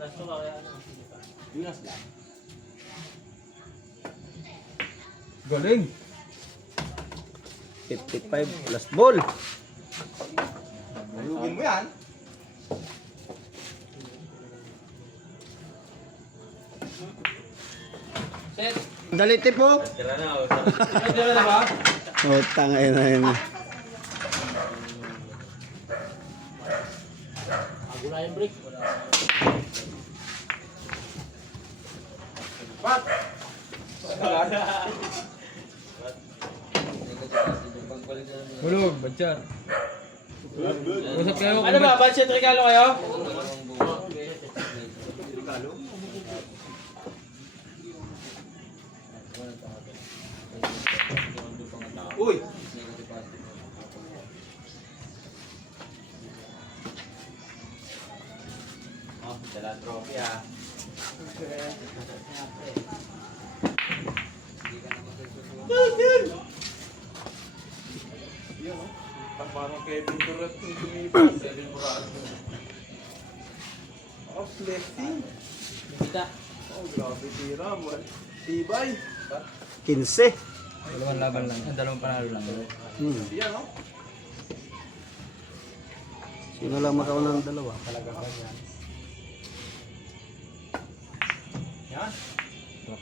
Last to kaya ano? Binas lang. Galing. 55 last ball. Malugin mo yan. Set. Dali tip mo. Tira na. Tira na ba? Oh, tangay na yun. Wala yung break. Pat! Hulog, badyan. Usap kayo. Ano ba? Budget regalo kayo? Uy! Oh, dala trophy ah. Parang Kevin Durant yung tumipas. Oh, blessing. Kita. Oh, grabe tira mo. Tibay. 15. Dalawang laban lang. Dalawang panalo lang. Yan, no? Sino lang makauna ng dalawa? Yan.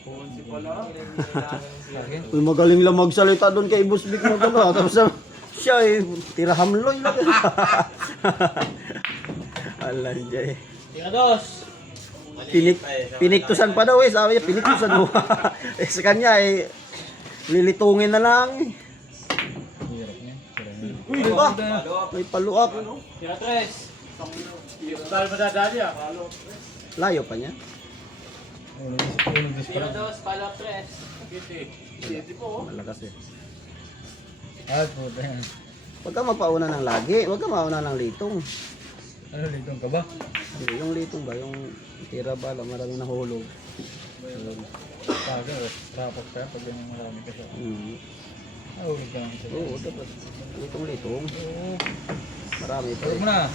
Si pala. Uy, magaling lang magsalita doon kay Boss Vic mo gano'n. Tapos siya eh, tirahamloy lang. Alam dyan eh. Tira dos. Piniktusan pa daw eh. Sabi niya, piniktusan mo. Eh, sa kanya eh, lilitungin na lang eh. Hirap niya. Uy, di ba? May paluap. Tira tres. Dahil madadali ah. Layo pa niya. Unang dos pa Tira lang. dos. Follow up tres. Siyete po. Malakas eh. Ah, puta yan. Huwag ka mapauna ng lagi. Huwag ka mauna ng litong. Ano, litong ka ba? Yung litong ba? Yung tira ba? Maraming nahulog. Taga, rapat ka pag ganyan marami ka siya. Ah, huwag ka lang siya. Oo, dapat. Litong-litong. Marami pa Huwag eh. mo na.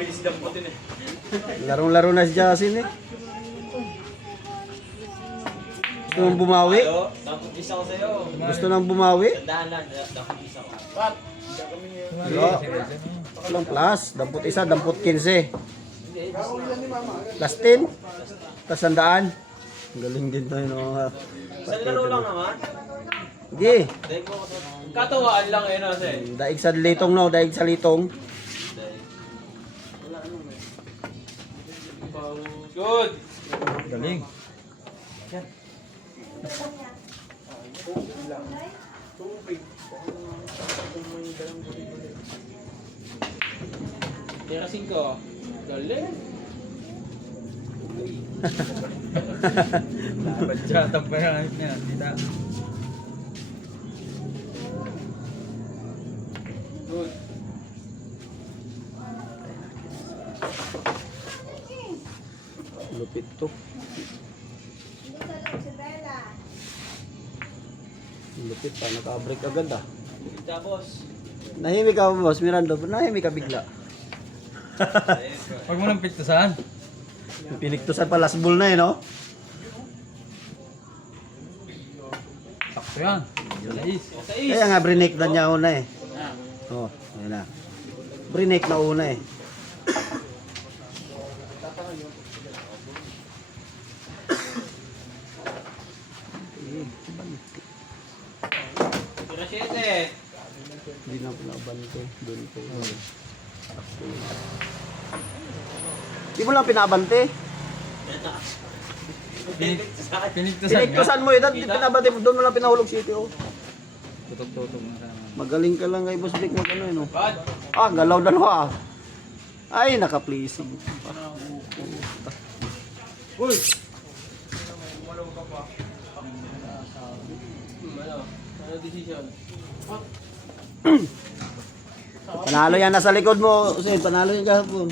Bilis damputin eh. Larong-laro na si Jasin eh. Gusto nang bumawi? Dapat isa ko sa'yo. Gusto nang bumawi? Tandaan lang. Dapat isa ko. Pat! Wala. Walang plus. Dampot isa, dampot 15. Plus 10. Plus 100. Galing din tayo no. Isang laro lang naman. Sige. Dahil mo kasi. Katawaan lang eh no, Sen. Daig sa litong no, daig sa litong. Good. Galing. Tira 5. Galing. Badyan, tampay na niya. Tita. Good. Lupit to. Lupit pa, naka-break agad ah. Tapos. Nahimik ka boss, Miranda, nahimik ka bigla. Huwag mo nang piktusan. Piniktusan pa last ball na eh no? Sakto yan. Sais. Kaya nga brinik na niya una eh. Oh, ayun na. Brinik na una eh. Tira 7. Hindi na po nabante. Doon po. Hindi mo lang pinabante. Piniktusan nga. Piniktusan mo yun. Pinabante mo. Doon mo lang pinahulog city oh. Tutok-tutok na sana. Magaling ka lang kay Boss Vic mag ano no. Bad. Ah, galaw dalawa. Ay, naka-pleasing. Uy! Ano? Ano decision? Panalo yan nasa likod mo. Usin, panalo yan kahapon.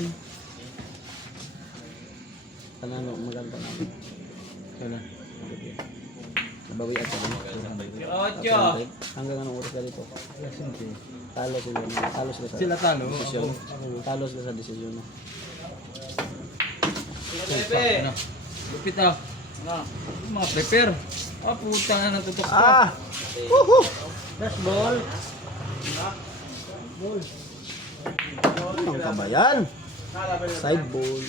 Panalo, maganda na. Wala. bawian sa ano. 8. Hanggang anong oras ka dito? Alas 5. Talo sila. Talo sila sa Sila talo. desisyon. Talo sila sa desisyon. 9. Ano? Lupit ah. Ano? Mga prepare. Ah, puta na natutok ka. Ah! Woohoo! Last ball. Ang kabayan. Side ball.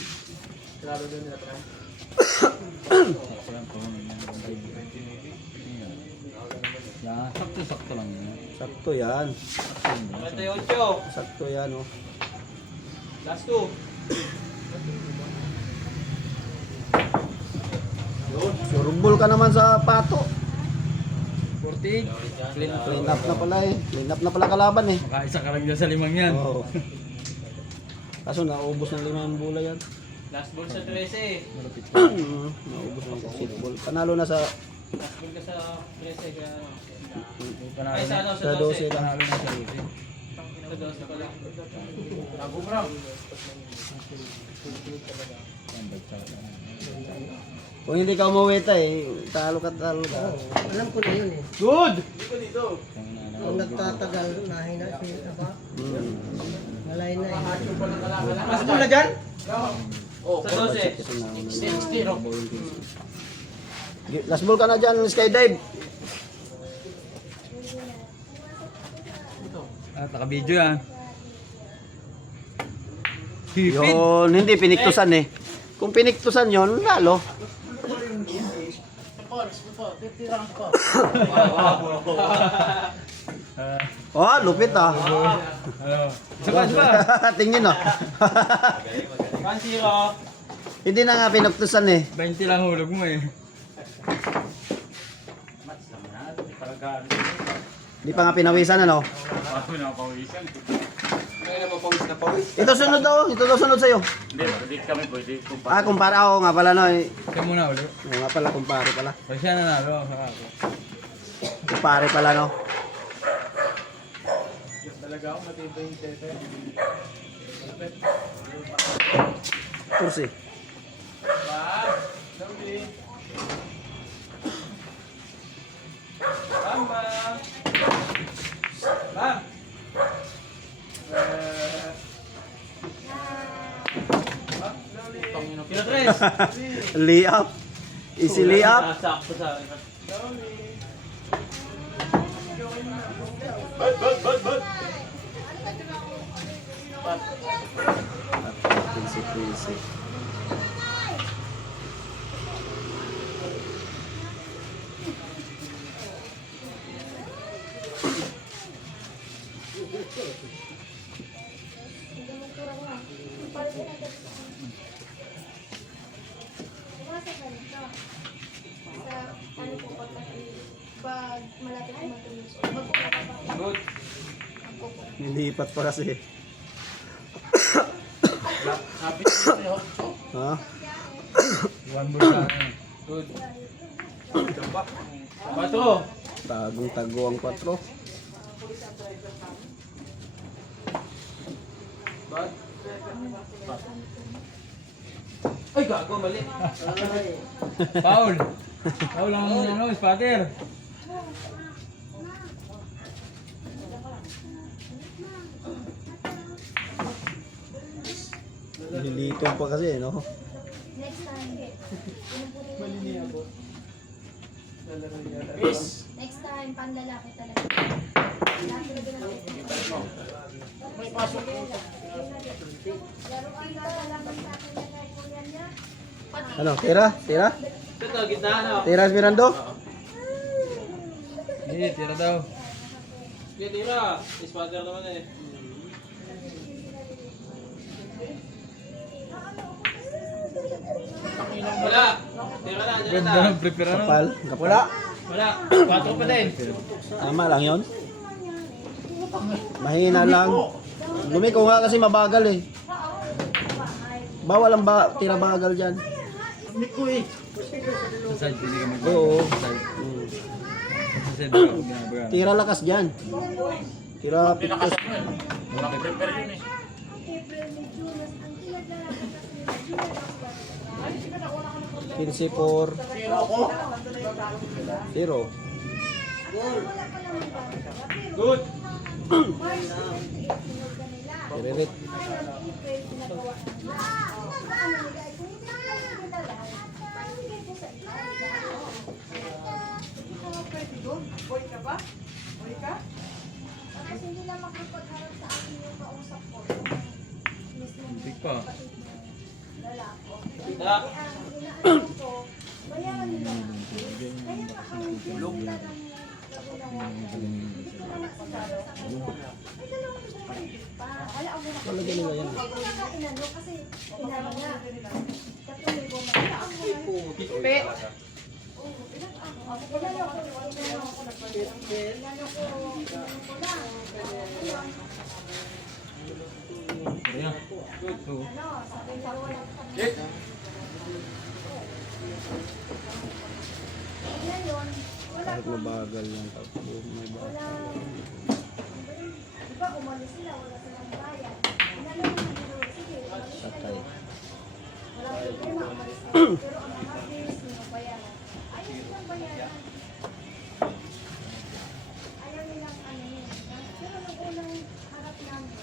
Yan, sakto-sakto lang yan. Sakto yan. 98. Sakto yan, oh. Last 2. Surbol ka naman sa pato. 40. Clean up. Clean up na pala eh. Clean up na pala kalaban eh. Makaisa ka lang dyan sa limang yan. Oo. Kaso naubos ng 5 bola yan. Last ball sa 13. Malupit ka. Naubos ng basketball. Panalo na sa Last ball ka sa 13. Kaya ano. Panalo Ay, sa na. ano, sa 12 lang. Panalo na sa Lucy. Sa 12 pala. Tago bro. Yan, bagsak. kung hindi ka umuwi talo ka. Alam ko na yun eh. Good! Kung nagtatagal, nahina siya ba? Malay na eh. Last ball na dyan? Sa 12. Kasi last ball ka na dyan, skydive. Ah, taka-video yan. Hipit. Yun, hindi piniktusan eh. Kung piniktusan yun, lalo. Oh, lupit ah. Ano? Isa pa, isa pa. Tingin oh. 1-0. Hindi na nga pinuktusan eh. 20 lang hulog mo eh. Di pa nga pinawisan ano. Ako na pawisan. Ngayon na mapawis na pawis. Ito sunod daw, ito daw sunod sa'yo. Hindi kami pwede. Ah, kumpara ako nga pala no. Siya muna ulit. Oo nga pala, kumpare pala. Pag siya nanalo, saka ako. Kumpare pala no. Talaga ako matibay yung tete. Kursi. Bam, bam. Bam. Kilo 3. Lay up. Easy lay up. Sakto sa akin. Easy. Pag malapit na matulog. Good. Nilipat pa kasi. Ha? One ball sa akin. Good. 4. Tagong-tago ang 4. Bad. Ay, gago, mali. Foul! Foul ang ano, spatter. Nililitong pa kasi no. Next time. Miss. Next time, panlalaki talaga. Lalaki na natin. May pasok po. Laruan na lalaban sa akin na kay Kuya niya. Ano, tira? Ito, gitna, ano? Tira Mirando? Hindi, tira daw. Sige, tira. Spotter naman eh. Wala. Tira na, dyan Ganda na. ng prepare ano. Kapal? Wala. Wala. 4 pa din. Tama lang yon. Mahina lang. Lumiko nga kasi mabagal eh. Bawal ang tira bagal dyan. Sa side, hindi ka mag- Oo. Sa side. Sa side, binabaga. Tira lakas dyan. Tira piktos. Walang prepare yun eh. April, May June, ang pinaglalaki kasi May June. 15 for 0. Good. Kiririt. Kasi hindi na makapagharap sa akin yung kausap ko. Hindi pa. Kita. Inaano ko, bayaran nila. Kaya nga ang tulog nila ng gagawin. Hindi ko na nakasara sa kanila. Ay, dalawang libo pa rin pa. Wala ako na. Palagyan nila yan. Hindi ko nakainano kasi inano niya. 3,000 mo. Wala ako na. Kipe. Ayan. So, Get. Kahit mabagal yung takbo, may bagal. Diba umalis sila, wala silang bayan. Inano yung nagduro, sige, umalis sila. Patay. Walang problema, umalis sila. Pero ang mga bills, yung bayaran. Ayaw nilang bayaran. Ayaw nilang ano yun. Pero nung unang harap namin,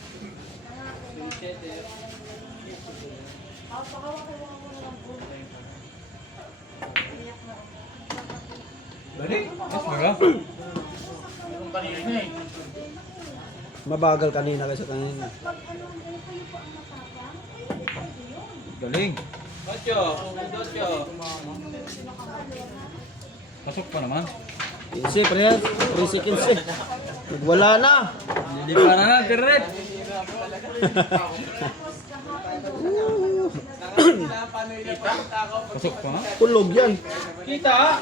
nangako na bayaran nila yung pagkawakiwan ko na lang po. Iyak na. Dali. mas baga. Yung kanina eh. Mabagal kanina kaysa kanina. Pag ano, ganito yung po ang matapang, ay hindi pwede yun. Galing. Dotyo. Dotyo. Pasok pa naman. 15, prehas. 15. Wala na. Hindi pa na, direct. Pasok pa nga. Kulog yan. Kita.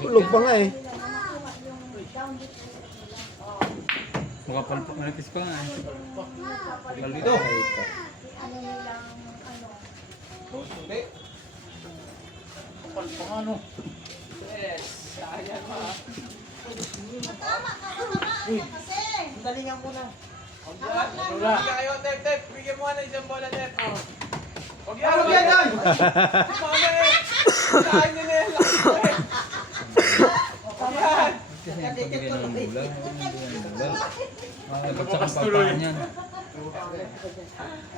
Kulog pa nga eh. Makapalpak na nipis pa nga eh. Dito. Ano nilang, ano, Hindi. Kapal pa nga no. Yes. Sayang ha. Dalingan ko na. Huwag yan. Kayo, Tep, Tep. Bigyan mo nga ng isang bola, Tep. Huwag yan. Huwag yan, Day! Mama eh. Saan nyo na yan? Huwag yan. Kasi pagbigyan ng bola. Pagbigyan ng bola. Makakabagsak ang papahan yan.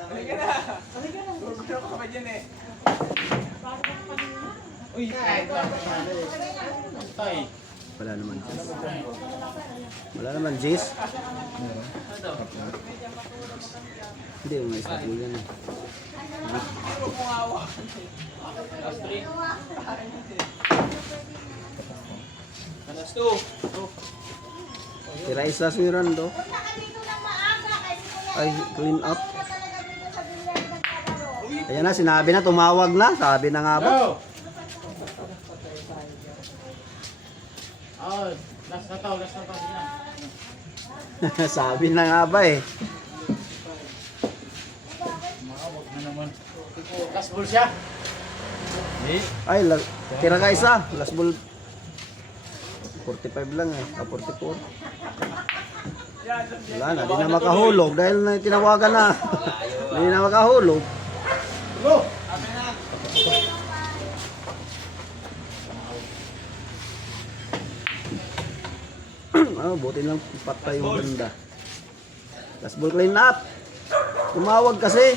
Halika na. Guguro ka pa dyan eh. Uy. Tay. Wala naman. Wala naman, Jis. Hindi, yung may stop yan eh. Guguro kong awa. Last 3. Last 2. Tira islas ni Rando. punta ka dito ng maaga kasi kuya, Ay, clean up. ka talaga dito sa bilyar naglalaro. Ayan na, sinabi na, tumawag na. Sabi na nga ba? Oh, last na to. Sabi na nga ba eh. Na naman. Last ball siya. Hindi. Ay, tira ka isa. Last ball. 45 lang eh. 44. Wala na, di na makahulog dahil na tinawagan na. Hindi na makahulog. Buti lang patay yung banda. Last ball clean up. Tumawag kasi.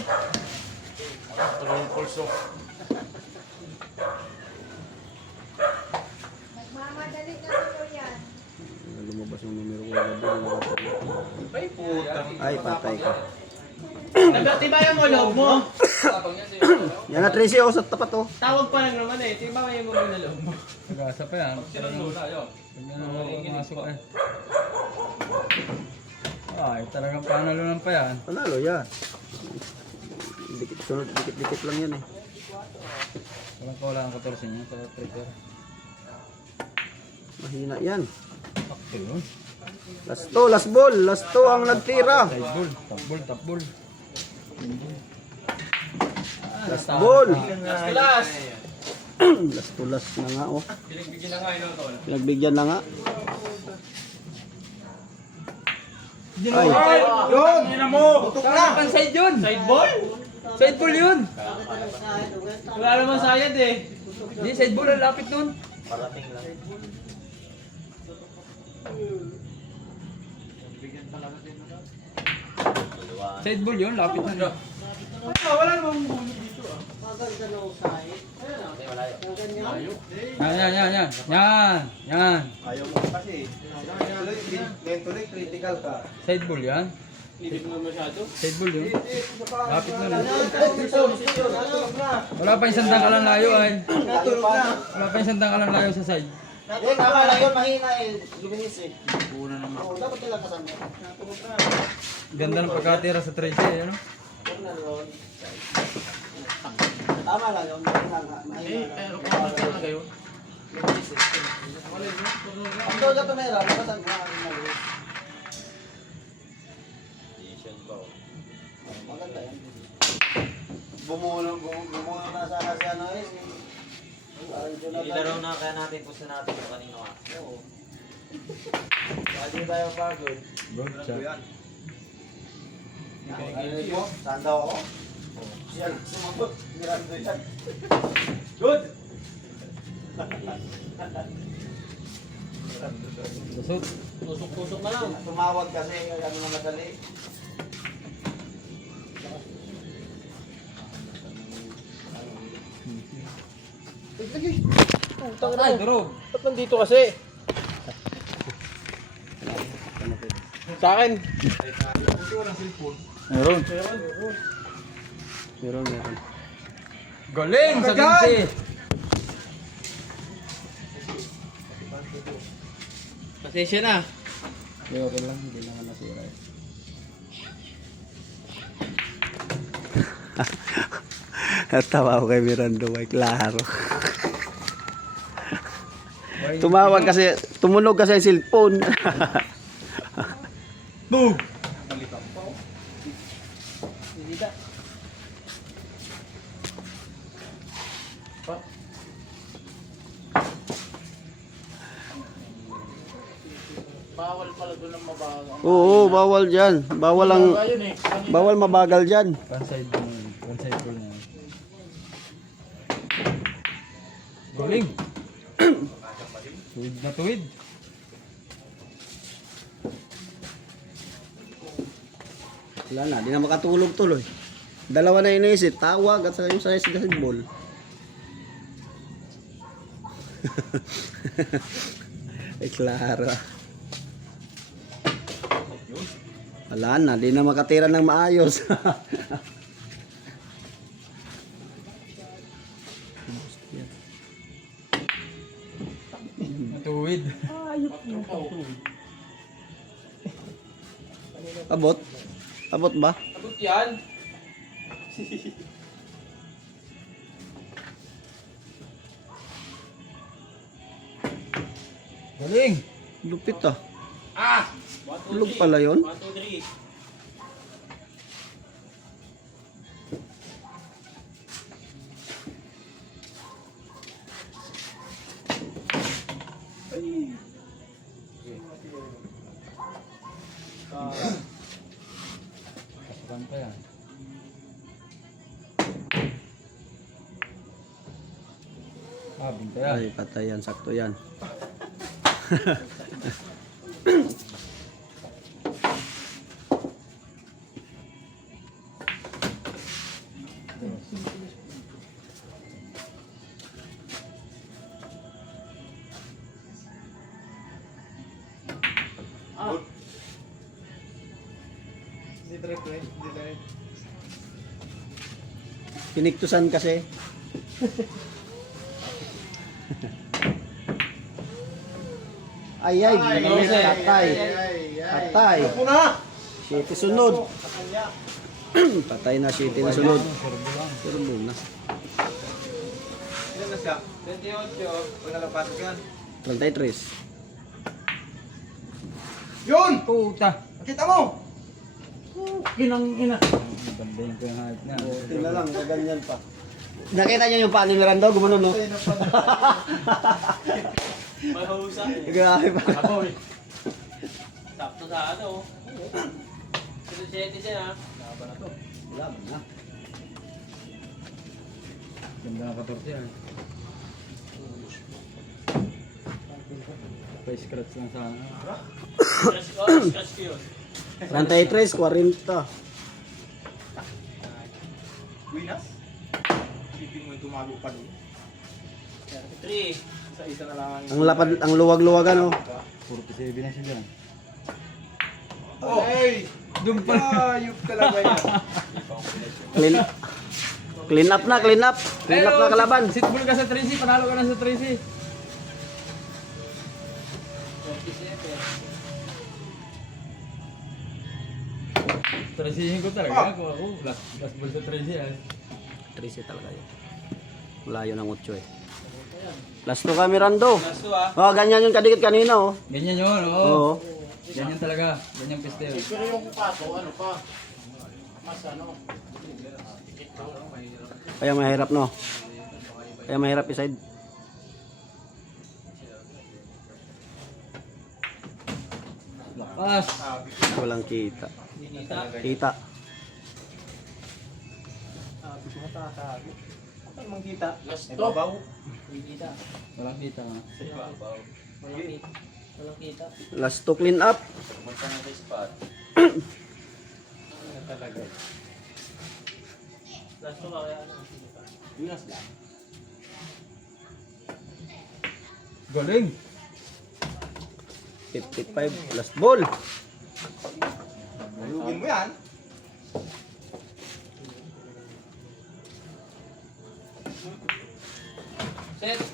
Nagmamadali na tuloy yan. Lumabas yung numero ko gabi. Ay, putang. Ay, patay ka. Tibayan mo loob mo. Yan na, Tracy, oh, sa tapat oh. Tawag pa lang naman eh. Tibayan mo muna loob mo. Nag-asa pa yan. Ganyan ang pumasok eh. Ay, talagang panalunan pa yan. Panalo yan. Dikit, sunod, dikit-dikit lang yan eh. Walang kawala ang 14 niya sa trigger. Mahina yan. Sakto yun. Last ball. Last to ang nagtira. Side ball, top ball, top ball. Last ball. Last. Last to last na nga oh. Pinagbigyan na nga yun, tol. Pinagbigyan na nga. Ay, Yun! Yun mo! Tutok na. Side yun! Side ball? Side ball yun! Wala naman sayad eh. Hindi, side ball ang lapit nun. Parating lang. Side ball yun, lapit nun. Wala namang bulo dito ah. Maganda na usay. Hindi, malayo. Yung ganyan. Yan. Ayaw mo kasi. Tuloy, critical ka. Side ball yan. Hindi mo masyado. Side ball yun. Lapit nun. Natulog na. Wala pa isang dangkalan layo ay. Natulog na. Wala pa isang dangkalan layo sa side. Eh, tama lang yun, mahina eh. Luminis eh. Una naman. Oo, dapat nila kasama. Natulog na. Ganda ng pagkatira sa 13 eh, ano? Huwag na doon. Tama lang yun, mahina lang. Pero kung ano talaga yun. Luminis eh. Ang doon ka tumira, makasan mo ang malis. Vision ba? Maganda yan. Bumulong na sana si ano eh. Ilaro na kaya natin gusto natin yung kanino ah. Oo. Hindi tayo pagod. Good shot. Sanda ako. Yan, sumagot. Mirando yan. Good! Lusot. Tusok-tusok na lang. Tumawag kasi, ano na madali. Ay, durog. Ba't nandito kasi? Sa akin. Meron. Meron. Galing sa 15. Pasensya na. Okay lang, hindi naman nasira eh. Natawa ko kay Mirando, ay klaro. Tumawag kasi, tumunog kasi ang cellphone. Boom! Bawal pala doon ang mabagal. Oo, bawal dyan. Bawal mabagal dyan. One side ball na. Galing. Tuwid na tuwid. Wala na, di na makatulog tuloy. Dalawa na iniisip, tawag at saka yung sa basketball. Ay, klaro. Wala na, di na makatira ng maayos. Tuwid. Abot? Abot ba? Abot yan. Galing. Lupit ah. Ah! Lug pala yun. 1, 2, 3. Kasukan pa yan. Binta yan. Ay, patay yan, sakto yan. Piniktusan kasi. Ay, patay. Patay. Shitty sunod. Patay na, shitty na sunod. Turbo na. Ilan na siya? 28. Wala lang pasok yan. 33. Yun! Puta. Kita mo! Ginang ina. Ganda yung pinahayop niya. Tingnan lang, ganyan pa. Nakita niyo yung paano ni Mirando? Gumano, no? May husa. Grabe pa. Aboy. Sakto sa ano. 7 siya ha. Wala na. Ganda ng 14 yan. Pa-scratch lang sana. 33, 40. Winas? Sipin mo yung tumago pa doon. 3. Isa-isa na lang. Ang lapad, ang luwag-luwagan oh. 47 na siya dyan. Oh! Hey! Doon pa. Ayup talaga yan. Clean, clean up na, clean up. Clean up na kalaban. Sitball ka sa 3C, panalo ka na sa 3C. 3C ko talaga ako. Last ball sa 3C ah. 13 talaga yun. Malayo ng 8 eh. Last to kami, Rando. Last 2 ah. Oh, ganyan yung kadikit kanina oh. Ganyan yun, oo. Oo. Ganyan talaga. Ganyan pistil. Pero yung pato, ano pa? Mas ano? Kaya mahirap no. Kaya mahirap iside. Lakas. Walang kita. Kita. Sabi ko matatago. Ano mang kita? Last May 2. babaw. Walang kita nga. Walang kita. Last to clean up. Punta na sa spot. Ano talaga? Last 2 kaya ano? Winas lang. Galing. 55 last ball. Hulugin mo yan. Set.